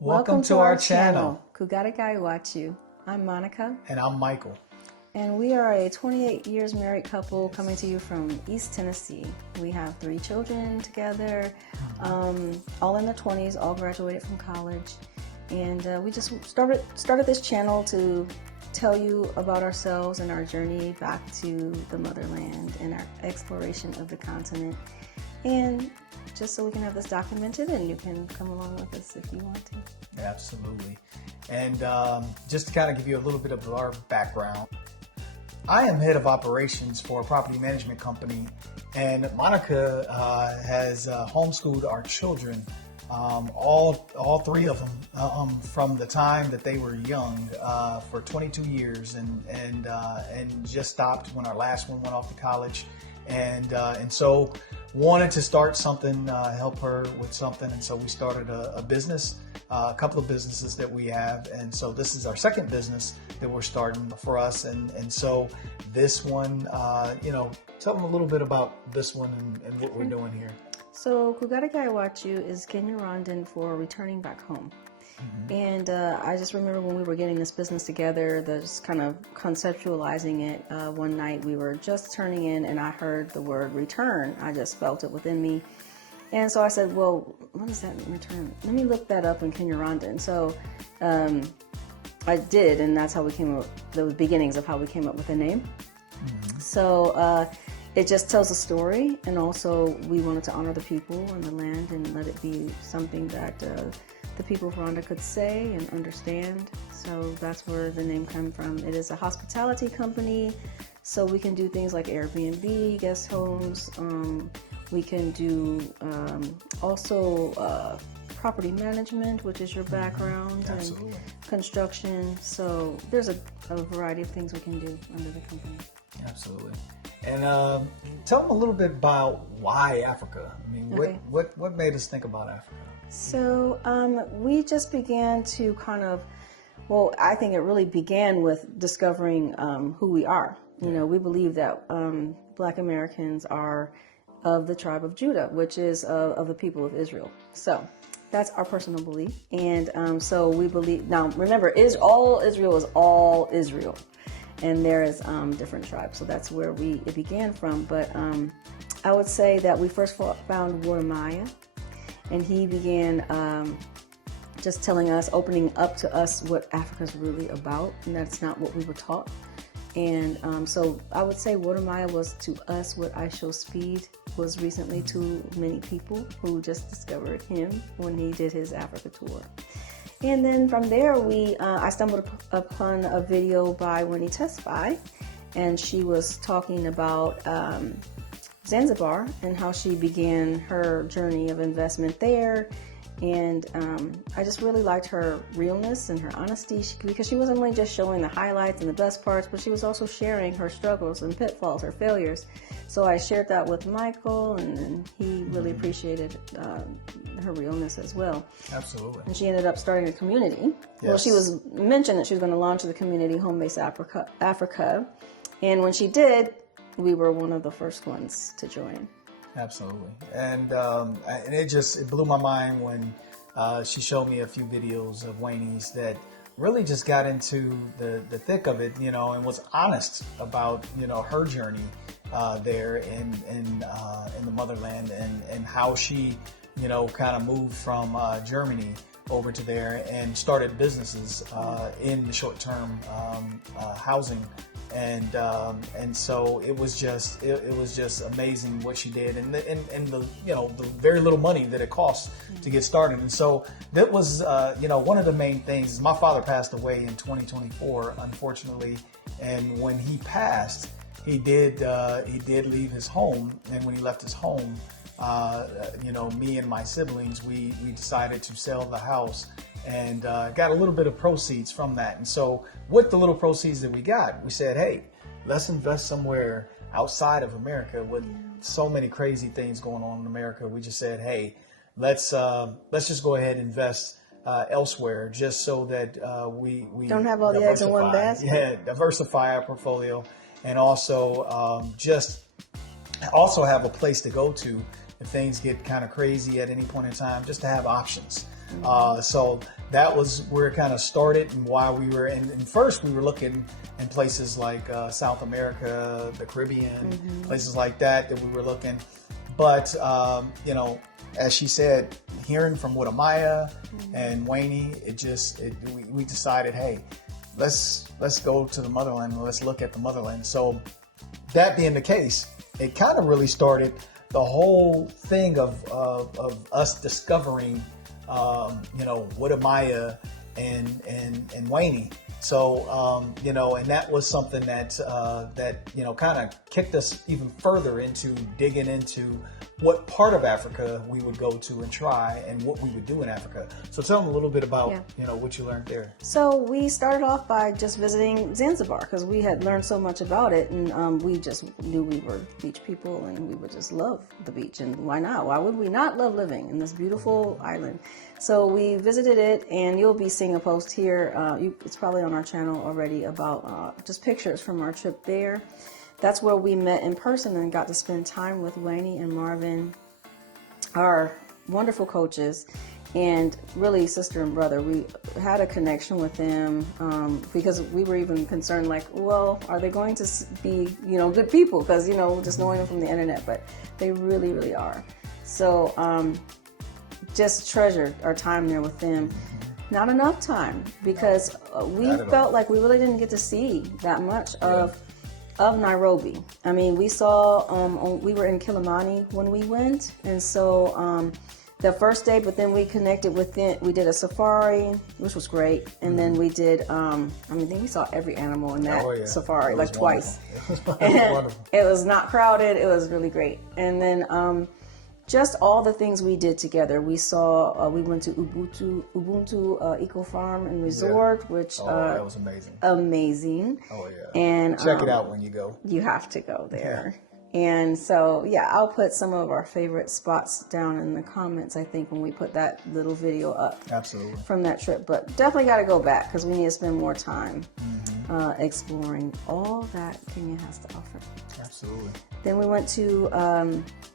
Welcome to our channel. Kigali Watch You. I'm Monica. And I'm Michael. And we are a 28 years married couple coming to you from East Tennessee. We have 3 children together, all in their 20s, all graduated from college. And we just started this channel to tell you about ourselves and our journey back to the motherland and our exploration of the continent. And just so we can have this documented and you can come along with us if you want to. Absolutely. And just to kind of give you a little bit of our background, I am head of operations for a property management company, and Monica has homeschooled our children, all 3 of them, from the time that they were young, for 22 years, and just stopped when our last one went off to college, and so wanted to start something, help her with something, and so we started a business. A couple of businesses that we have, and so this is our second business that we're starting for us, and so this one, tell them a little bit about this one and what we're doing here. So Kigali Watch You is Rwandan for returning back home. And I just remember when we were getting this business together, just kind of conceptualizing it, one night we were just turning in and I heard the word return. I just felt it within me. And so I said, well, what does that mean, return? Let me look that up in Rwanda. So I did, and that's how we came up, the beginnings of how we came up with the name. So it just tells a story, and also we wanted to honor the people and the land and let it be something that the people of Rwanda could say and understand. So that's where the name came from. It is a hospitality company, so we can do things like Airbnb, guest homes. We can do also property management, which is your background, Absolutely. And construction. So there's a variety of things we can do under the company. Absolutely. And tell them a little bit about why Africa. I mean, Okay. what made us think about Africa? So we just began to kind of, well, I think it really began with discovering who we are. You know, we believe that Black Americans are of the tribe of Judah, which is of the people of Israel. So that's our personal belief. And so we believe, now remember, all Israel is all Israel. And there is different tribes. So that's where it began from. But I would say that we first found Jeremiah, and he began just telling us, opening up to us what Africa's really about. And that's not what we were taught. And so I would say Jeremiah was to us what I Show Speed was recently to many people who just discovered him when he did his Africa tour. And then from there, I stumbled upon a video by Winnie Tesfaye, and she was talking about Zanzibar and how she began her journey of investment there. And I just really liked her realness and her honesty, because she wasn't only just showing the highlights and the best parts, but she was also sharing her struggles and pitfalls, her failures. So I shared that with Michael, and he really appreciated her realness as well. Absolutely. And she ended up starting a community. Yes. Well, she was mentioned that she was going to launch the community, Home Base Africa. And when she did, we were one of the first ones to join. Absolutely. And it blew my mind when she showed me a few videos of Wayne's that really just got into the thick of it, and was honest about, her journey there in the motherland, and how she, kind of moved from Germany over to there and started businesses in the short-term housing. And so it was just amazing what she did, and the the very little money that it costs to get started. And so that was one of the main things is my father passed away in 2024, unfortunately, and when he passed, he did leave his home, and when he left his home, me and my siblings, we decided to sell the house and got a little bit of proceeds from that. And so with the little proceeds that we got, we said, hey, let's invest somewhere outside of America with so many crazy things going on in America. We just said, hey, let's just go ahead and invest elsewhere, just so that we don't have all the eggs in one basket. Yeah, diversify our portfolio, and also just also have a place to go to if things get kind of crazy at any point in time, just to have options. So that was where it kind of started, and why we were and first we were looking in places like South America, the Caribbean, places like that we were looking. But you know, as she said, hearing from Amaya and Wayne, we decided, hey, let's go to the motherland and let's look at the motherland. So that being the case, it kind of really started the whole thing of us discovering, you know, Amaya and Wayne. So you know, and that was something that you know, kind of kicked us even further into digging into what part of Africa we would go to and try, and what we would do in Africa. So tell them a little bit about you know, what you learned there. So we started off by just visiting Zanzibar because we had learned so much about it, and we just knew we were beach people and we would just love the beach, and why not? Why would we not love living in this beautiful island? So we visited it, and you'll be seeing a post here. It's probably on our channel already about just pictures from our trip there. That's where we met in person and got to spend time with Wayne and Marvin, our wonderful coaches, and really sister and brother. We had a connection with them because we were even concerned, like, well, are they going to be, you know, good people? Because, you know, just knowing them from the internet, but they really, really are. So just treasured our time there with them. Not enough time, because we felt like we really didn't get to see that much of Nairobi. I mean, we saw, we were in Kilimani when we went, and so the first day, but then we connected with it. We did a safari, which was great, and then we did, I mean, I think we saw every animal in that safari, like twice. And it was not crowded. It was really great. And then just all the things we did together. We saw, we went to Ubuntu Eco Farm and Resort, which that was amazing. Amazing. Oh yeah. And check it out when you go. You have to go there. And so, yeah, I'll put some of our favorite spots down in the comments, I think, when we put that little video up. Absolutely. From that trip. But definitely got to go back because we need to spend more time exploring all that Kenya has to offer. Absolutely. Then we went to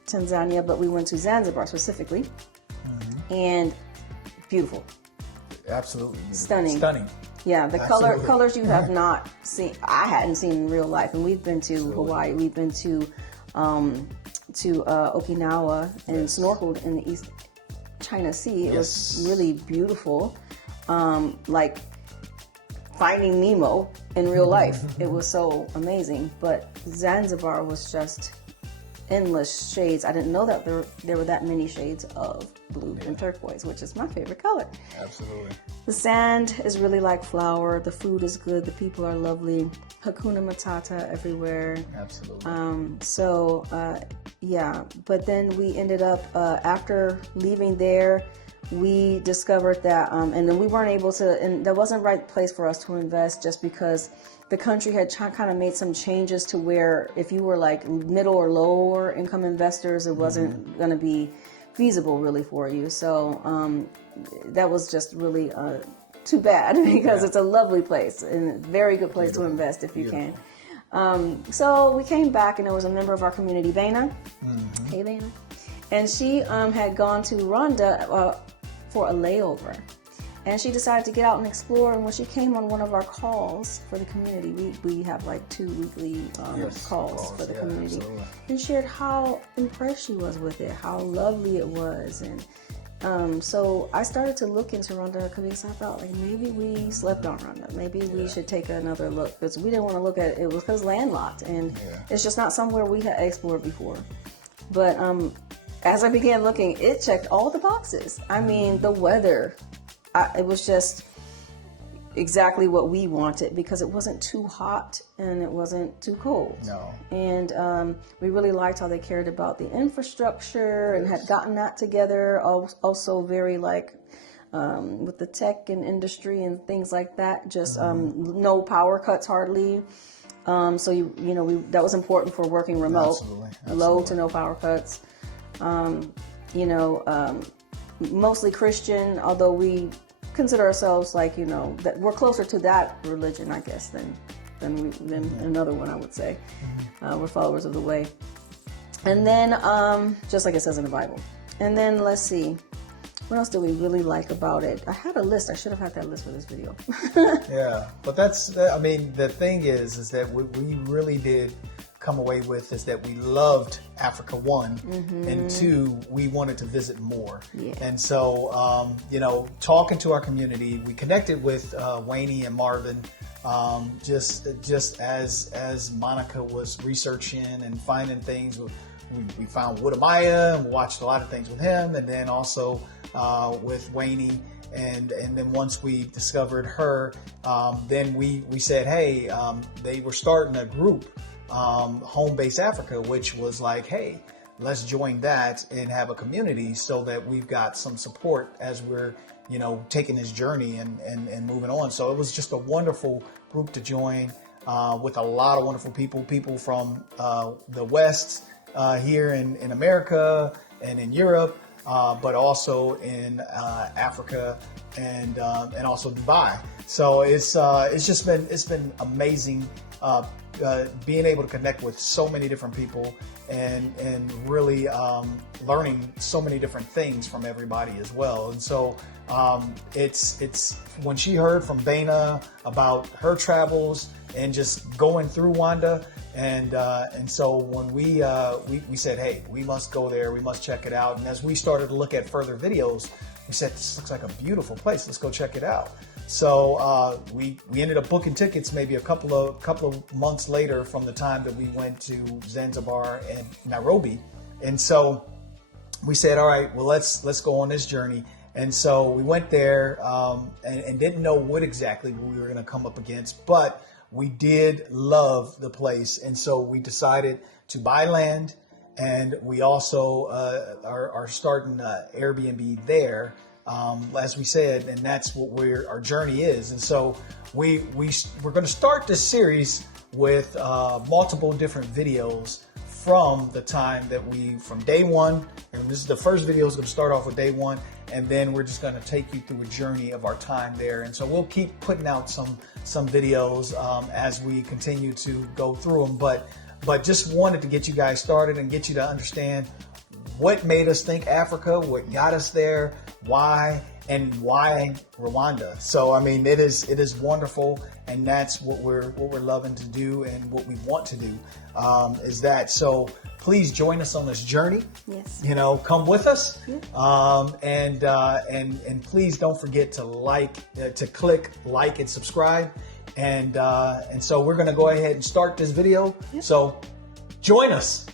Tanzania, but we went to Zanzibar specifically. And beautiful. Absolutely. Stunning. Stunning. Yeah, the colors you have not seen, I hadn't seen in real life. And we've been to Hawaii, we've been to Okinawa and snorkeled in the East China Sea. It was really beautiful, like Finding Nemo in real life. It was so amazing. But Zanzibar was just endless shades. I didn't know that there were that many shades of blue and turquoise, which is my favorite color. Absolutely. The sand is really like flour. The food is good. The people are lovely. Hakuna Matata everywhere. Absolutely. Yeah. But then we ended up, after leaving there, we discovered that, and then we weren't able to, and that wasn't the right place for us to invest just because the country had kind of made some changes to where if you were like middle or lower income investors, it wasn't going to be feasible really for you. So that was just really too bad because it's a lovely place and a very good place to invest if you can. So we came back, and there was a member of our community, Bana. Hey, Bana. And she had gone to Rwanda for a layover. And she decided to get out and explore. And when she came on one of our calls for the community, we have like 2 weekly calls for the community, and shared how impressed she was with it, how lovely it was. And so I started to look into Rwanda because I thought, like, maybe we slept on Rwanda. Maybe we should take another look, because we didn't want to look at it. It was because landlocked, and it's just not somewhere we had explored before. But as I began looking, it checked all the boxes. I mean, the weather, it was just exactly what we wanted because it wasn't too hot and it wasn't too cold. No. And we really liked how they cared about the infrastructure and had gotten that together. Also very like with the tech and industry and things like that, just no power cuts hardly. So that was important for working remote. Absolutely. Low to no power cuts. Mostly Christian, although we consider ourselves like, that we're closer to that religion, I guess, than another one, I would say. We're followers of the way. And then, just like it says in the Bible. And then let's see, what else do we really like about it? I had a list. I should have had that list for this video. Yeah, but I mean, the thing is that we really did come away with is that we loved Africa, one, and two, we wanted to visit more. Yeah. And so, talking to our community, we connected with Wayne and Marvin, just as Monica was researching and finding things. We found Woodamaya and watched a lot of things with him, and then also with Wayne. And then once we discovered her, then we said, hey, they were starting a group, Home Base Africa, which was like, hey, let's join that and have a community so that we've got some support as we're, taking this journey and moving on. So it was just a wonderful group to join with a lot of wonderful people from the West here in America and in Europe. But also in Africa and also Dubai. So it's been amazing being able to connect with so many different people and really learning so many different things from everybody as well. And so it's when she heard from Dana about her travels and just going through Rwanda. And so when we said, hey, we must go there, we must check it out. And as we started to look at further videos, we said, this looks like a beautiful place. Let's go check it out. So we ended up booking tickets maybe a couple of months later from the time that we went to Zanzibar and Nairobi. And so we said, all right, well, let's go on this journey. And so we went there and didn't know what exactly we were going to come up against, but we did love the place. And so we decided to buy land, and we also are starting Airbnb there, as we said, and that's what our journey is. And so we're going to start this series with multiple different videos from the time that from day one, and this is the first video is going to start off with day one, and then we're just going to take you through a journey of our time there. And so we'll keep putting out some videos as we continue to go through them, but just wanted to get you guys started and get you to understand what made us think Africa, what got us there, why Rwanda. So I mean, it is wonderful, and that's what we're loving to do and what we want to do is that. So please join us on this journey. Yes. Come with us. Yeah. And please don't forget to click like and subscribe. And so we're going to go ahead and start this video. Yep. So join us.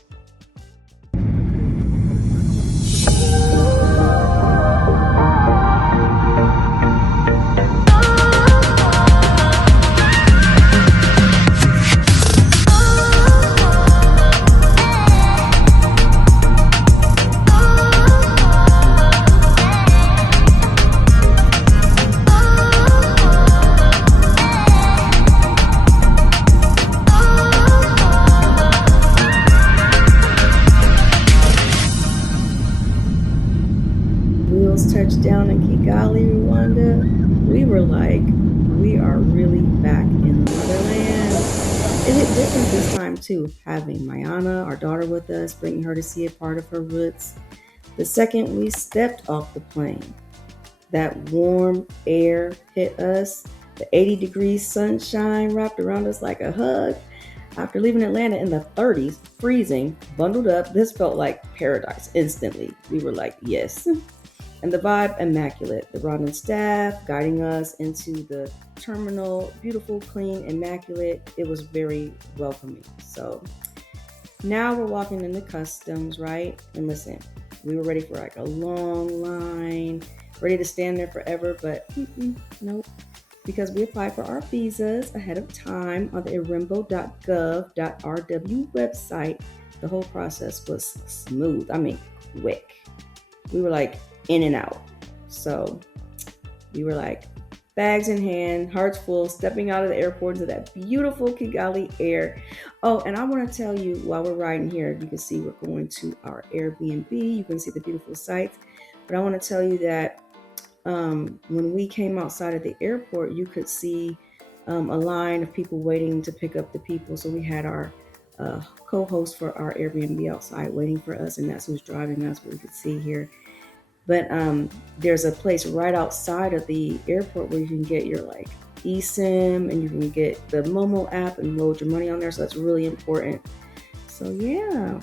Touched down in Kigali, Rwanda, we were like, we are really back in the motherland. It hit different this time too, having Mayana, our daughter, with us, bringing her to see a part of her roots. The second we stepped off the plane, that warm air hit us, the 80 degrees sunshine wrapped around us like a hug. After leaving Atlanta in the 30s, freezing, bundled up, this felt like paradise instantly. We were like, yes. And the vibe, immaculate. The Rwandan staff guiding us into the terminal, beautiful, clean, immaculate. It was very welcoming. So now we're walking into customs, right? And listen, we were ready for like a long line, ready to stand there forever, but nope. Because we applied for our visas ahead of time on the irimbo.gov.rw website. The whole process was smooth. I mean, quick. We were like, in and out. So we were like bags in hand, hearts full, stepping out of the airport into that beautiful Kigali air. Oh, and I want to tell you, while we're riding here, you can see we're going to our Airbnb. You can see the beautiful sights. But I want to tell you that when we came outside of the airport, you could see a line of people waiting to pick up the people. So we had our co-host for our Airbnb outside waiting for us, and that's who's driving us. We can see here. But there's a place right outside of the airport where you can get your like eSIM, and you can get the Momo app and load your money on there. So that's really important. So yeah,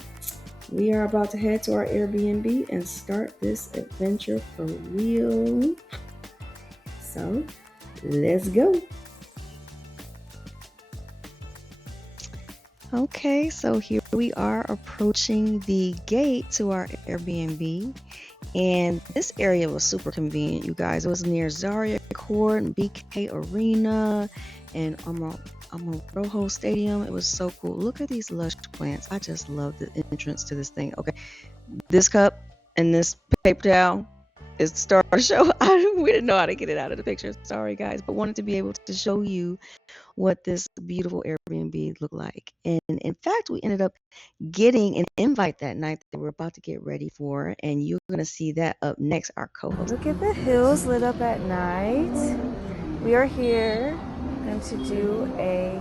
we are about to head to our Airbnb and start this adventure for real. So let's go. Okay, so here we are approaching the gate to our Airbnb, and this area was super convenient, you guys. It was near Zaria Court and BK Arena and Rojo Stadium. It was so cool. Look at these lush plants. I just love the entrance to this thing. Okay, this cup and this paper towel is the star of the show. We didn't know how to get it out of the picture. Sorry, guys, but wanted to be able to show you what this beautiful Airbnb looked like. And in fact, we ended up getting an invite that night that we're about to get ready for, and you're going to see that up next, our co-host. Look at the hills lit up at night. We are here going to do a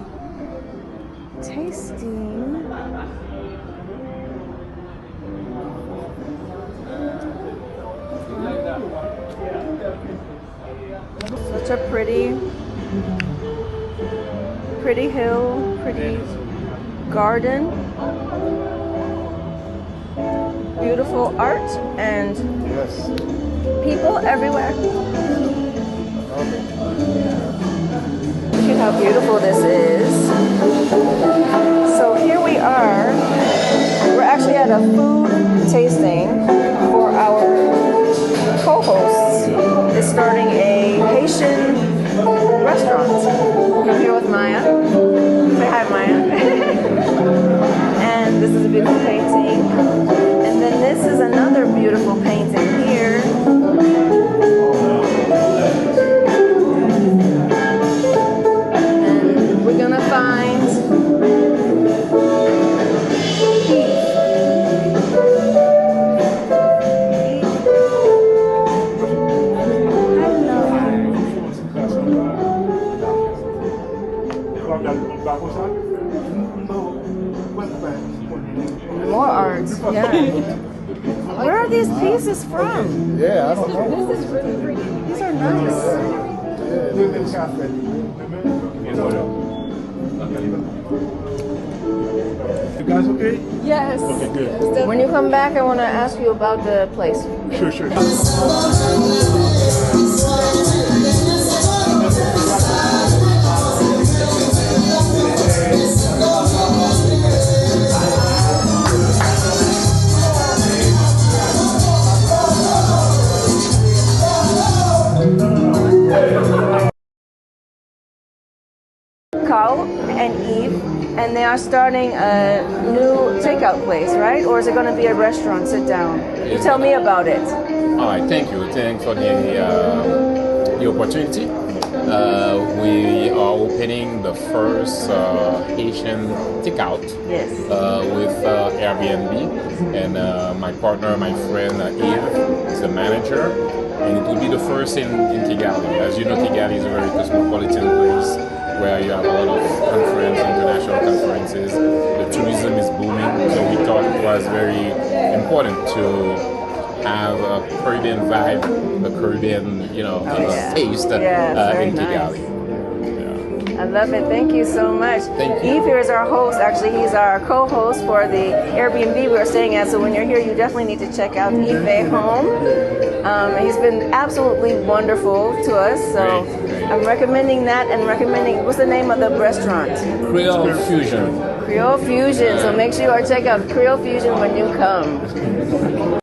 tasting. Such a pretty hill, pretty garden, beautiful art, and people everywhere. Look at how beautiful this is. So here we are. We're actually at a food tasting for our co-hosts. Is starting a Haitian restaurant. I'm here with Maya. Say hi, Maya. And this is a beautiful painting. And then this is another beautiful painting here. And we're gonna find more art. Yeah. Where are these pieces from? Yeah, I don't know. This is really pretty. These are nice. You guys okay? Yes. Okay, good. When you come back, I want to ask you about the place. Sure. Carl and Eve, and they are starting a new takeout place, right? Or is it going to be a restaurant? Sit down. You tell me about it. All right, thank you. Thanks for the opportunity. We are opening the first Haitian takeout with Airbnb, and my partner, my friend Eve, is the manager, and it will be the first in Kigali. As you know, Kigali is a very cosmopolitan place where you have a lot of international conferences. The tourism is booming, so we thought it was very important to have a Caribbean vibe, a Caribbean, taste in Kigali. Nice. I love it. Thank you so much. Thank you. Eve here is our host. Actually, he's our co-host for the Airbnb we're staying at. So when you're here, you definitely need to check out Eve home. He's been absolutely wonderful to us. So Great. I'm recommending that and recommending, what's the name of the restaurant? Creole Fusion. Creole Fusion. So make sure you check out Creole Fusion when you come.